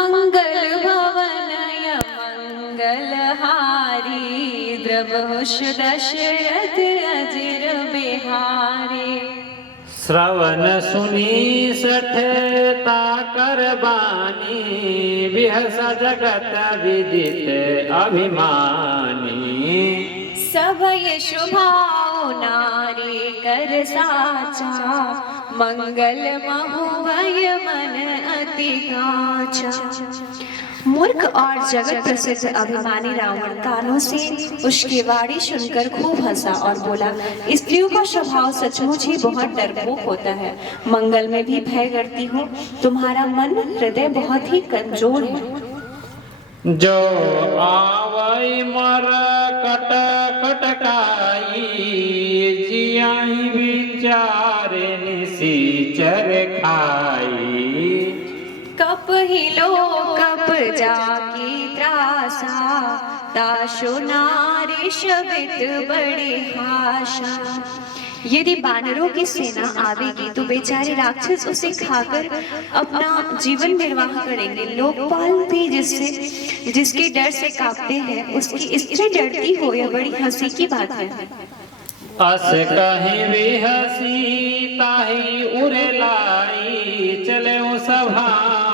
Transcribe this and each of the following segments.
मंगल भवनय मंगलहारी द्रवहुष दशरथ अजिर बिहारी। श्रवण सुनी सठता कर बानी बिहस जगत विदित अभिमानी। सभय शुभाओ नारी कर साचा मंगल महुवय मन अति गाचा। मूर्ख और जगत प्रसिद्ध अभिमानी रावण कानों से उसकी वाणी सुनकर खूब हंसा और बोला, स्त्रियों का स्वभाव सचमुच ही बहुत डरपोक होता है। मंगल में भी भय करती हो, तुम्हारा मन हृदय बहुत ही कमजोर है। जो आवई मर कट कटकाई जियाई विचारे निसीचर खाई। कप हिलो कप जाकी त्रासा ताशो नारी शबित बड़े हाशा। यदि बानरों की सेना आवेगी तो बेचारे राक्षस उसे खाकर अपना जीवन निर्वाह करेंगे। लोकपाल भी जिसके डर से कांपते हैं, उसकी स्त्री डरती हो, यह बड़ी हंसी की बात है। अस कहीं भी हसी ताही उरे लाई चले सभा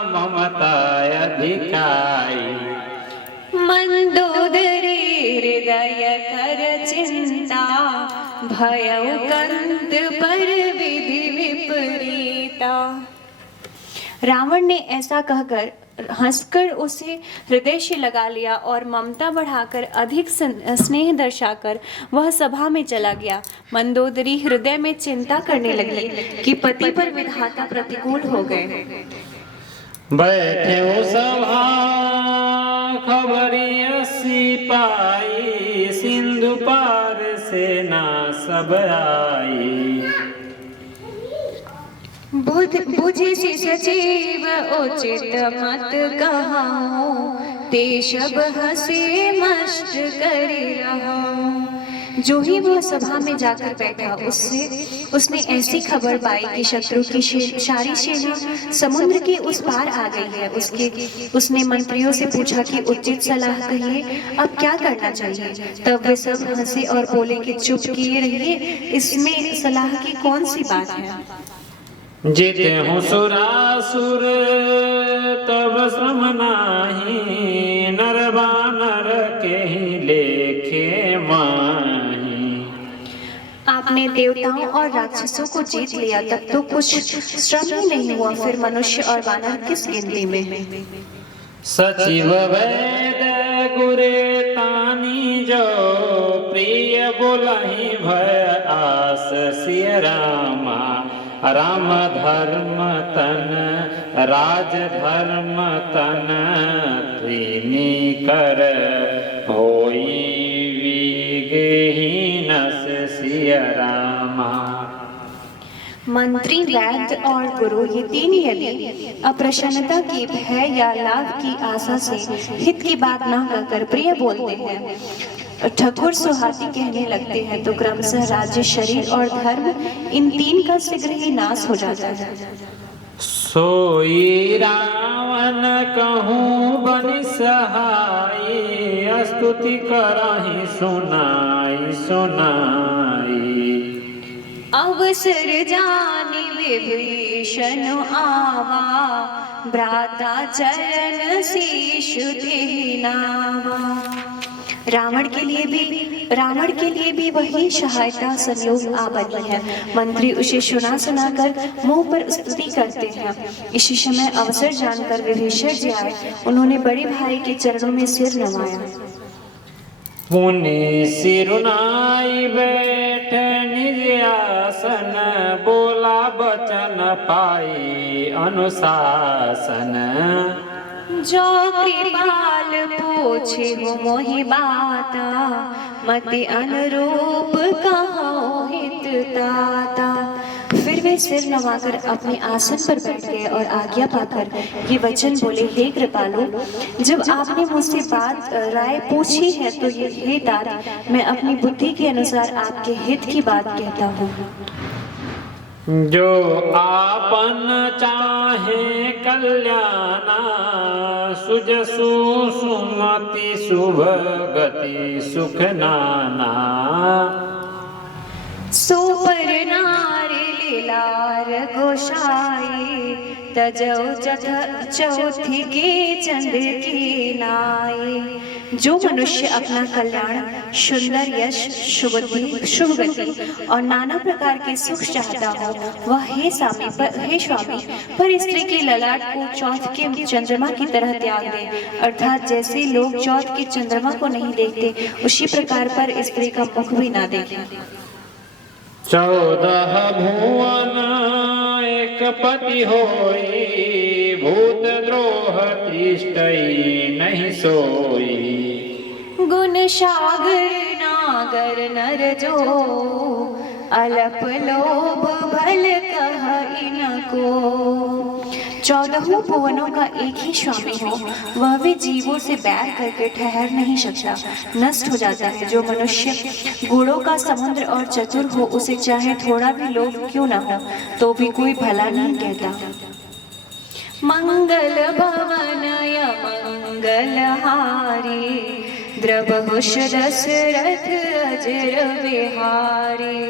ममता अधिकाई। मंदोदरी हृदय कर चिंता भयउ कंत पर विधि विपरीता। रावण ने ऐसा कहकर हंसकर उसे हृदय से लगा लिया और ममता बढ़ाकर अधिक स्नेह दर्शाकर वह सभा में चला गया। मंदोदरी हृदय में चिंता करने लगी कि पति पर विधाता प्रतिकूल हो गए। बैठे सभा खबरी सिपाही सिंधु पार सेना सब आई। बुझि सी सजीव उचित मत कहाऊं ते शब हंसे मष्ट करी रहूं। जो ही वह सभा में जाकर बैठा उसने ऐसी खबर पाई कि शत्रु की सारी सेना समुद्र के उस पार आ गई है। उसने मंत्रियों से पूछा कि उचित सलाह कहिए, अब क्या करना चाहिए। तब वे सब हंसे और बोले कि चुप किए रहिए, इसमें सलाह की कौन सी बात है। जीते हूँ सुरासुर तब श्रम नाही नर बानर के ही लेखे माही। आपने देवताओं और राक्षसों को जीत लिया तब तो कुछ श्रम ही नहीं हुआ, फिर मनुष्य और वानर किस गिनती में। सचिव वैद गुरे तानी जो प्रिय बोलहि भय आस सिय रामा। राम धर्म तन राज धर्म तन त्रिनी कर होई विगहीनस सिय रामा। मंत्री, वैद्य और गुरु ये तीन यदि अप्रसन्नता की, भय या लाभ की आशा से हित की बात न कहकर प्रिय बोलते हैं, ठकुर सुहाती कहने लगते हैं, तो क्रमशः राज्य, शरीर और धर्म इन तीन का शीघ्र ही नाश हो जाता है। सोई रावण कहूँ बनि सहाई स्तुति करहि सुनाई सुनाई। अवसर जानि विभीषण आवा भ्राता चरण शीशु देहि नावा। रावण के लिए भी वही सहायता संयोग आ बनी है। मंत्री उसे सुनाकर मुंह पर स्तुति करते हैं। इसी समय अवसर जानकर विभीषण जी आए, उन्होंने बड़े भाई के चरणों में सिर नवाया। पुनि सिरुनाई बैठ निज आसन बोला बचन पाई अनुशासन। जो कृपाल पूछे हो मोहि बाता मति अनुरूप कहो हित ताता। फिर वे सिर नवाकर अपने आसन पर बैठ गए और आज्ञा पाकर ये वचन बोले, हे कृपालु, जब आपने मुझसे बात राय पूछी है तो ये हे तात, मैं अपनी बुद्धि के अनुसार आपके हित की बात कहता हूँ। जो आपन चाहे कल्याणा सुजसु सुमति शुभ गति सुख नाना। सो पर नारी लीलार गोसाई, तजौ जथ चौथी के चंद की नाई। जो मनुष्य अपना कल्याण, सुंदर यश, शुभ गति और नाना प्रकार के सुख चाहता हो, वह हे स्वामी पर स्त्री के ललाट को चौथ के चंद्रमा की तरह त्याग दे। अर्थात जैसे लोग चौथ के चंद्रमा को नहीं देखते, उसी प्रकार पर स्त्री का मुख भी ना देखे। 14 भुवन एक पति होई, भूत द्रोह तिष्ठई नहीं सोई। गुण सागर नागर नर जो, अलप लोभ भल कह इनको। 14 भुवनों का एक ही स्वामी हो, वह भी जीवों से बैर करके ठहर नहीं सकता, नष्ट हो जाता है। जो मनुष्य गुणों का समुद्र और चतुर हो, उसे चाहे थोड़ा भी लोभ क्यों न हो, तो भी कोई भला नहीं कहता। मंगल भवनय मंगलहारी, द्रवहुष दशरथ अजर बिहारी।